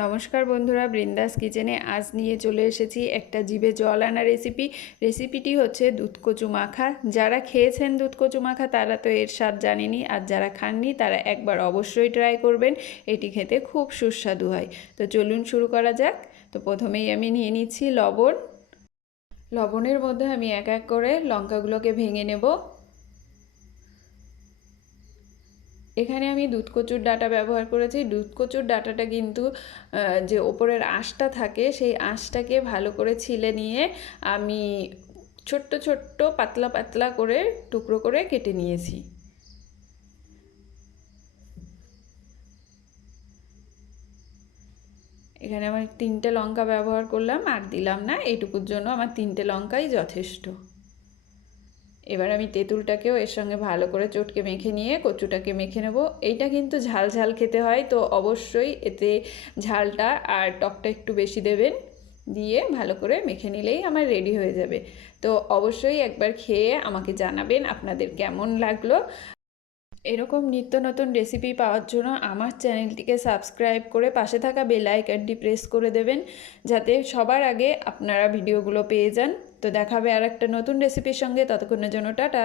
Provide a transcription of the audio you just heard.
নমস্কার বন্ধুরা, বৃন্দাস কিচেনে আজ নিয়ে চলে এসেছি একটা জিভে জল আনা রেসিপিটি হচ্ছে দুধ কচু মাখা। যারা খেয়েছেন দুধ কচু মাখা তারা তো এর স্বাদ জানেনই, আর যারা খাননি তারা একবার অবশ্যই ট্রাই করবেন। এটি খেতে খুব সুস্বাদু হয়। তো চলুন শুরু করা যাক। তো প্রথমেই আমি নিয়ে নিচ্ছি লবণের মধ্যে আমি এক এক করে লঙ্কাগুলোকে ভেঙে নেব। এখানে আমি দুধ কচুর ডাঁটা ব্যবহার করেছি। দুধ কচুর ডাঁটাটা কিন্তু যে ওপরের আঁশটা থাকে সেই আঁশটাকে ভালো করে ছিলে নিয়ে আমি ছোট্ট ছোট্ট পাতলা পাতলা করে টুকরো করে কেটে নিয়েছি। এখানে আমার 3টে লঙ্কা ব্যবহার করলাম, আর দিলাম না, এইটুকুর জন্য আমার 3টে লঙ্কাই যথেষ্ট। এবার আমি তেঁতুলটাকেও এর সঙ্গে ভালো করে চটকে মেখে নিয়ে কচুটাকে মেখে নেব। এইটা কিন্তু ঝাল ঝাল খেতে হয়, তো অবশ্যই এতে ঝালটা আর টকটা একটু বেশি দেবেন। দিয়ে ভালো করে মেখে নিলেই আমার রেডি হয়ে যাবে। তো অবশ্যই একবার খেয়ে আমাকে জানাবেন আপনাদের কেমন লাগলো। এরকম নিত্য নতুন রেসিপি পাওয়ার জন্য আমার চ্যানেলটিকে সাবস্ক্রাইব করে পাশে থাকা বেল আইকনটি প্রেস করে দেবেন, যাতে সবার আগে আপনারা ভিডিওগুলো পেয়ে যান। তো দেখাবে আর একটা নতুন রেসিপির সঙ্গে, ততক্ষণের জন্য টাটা।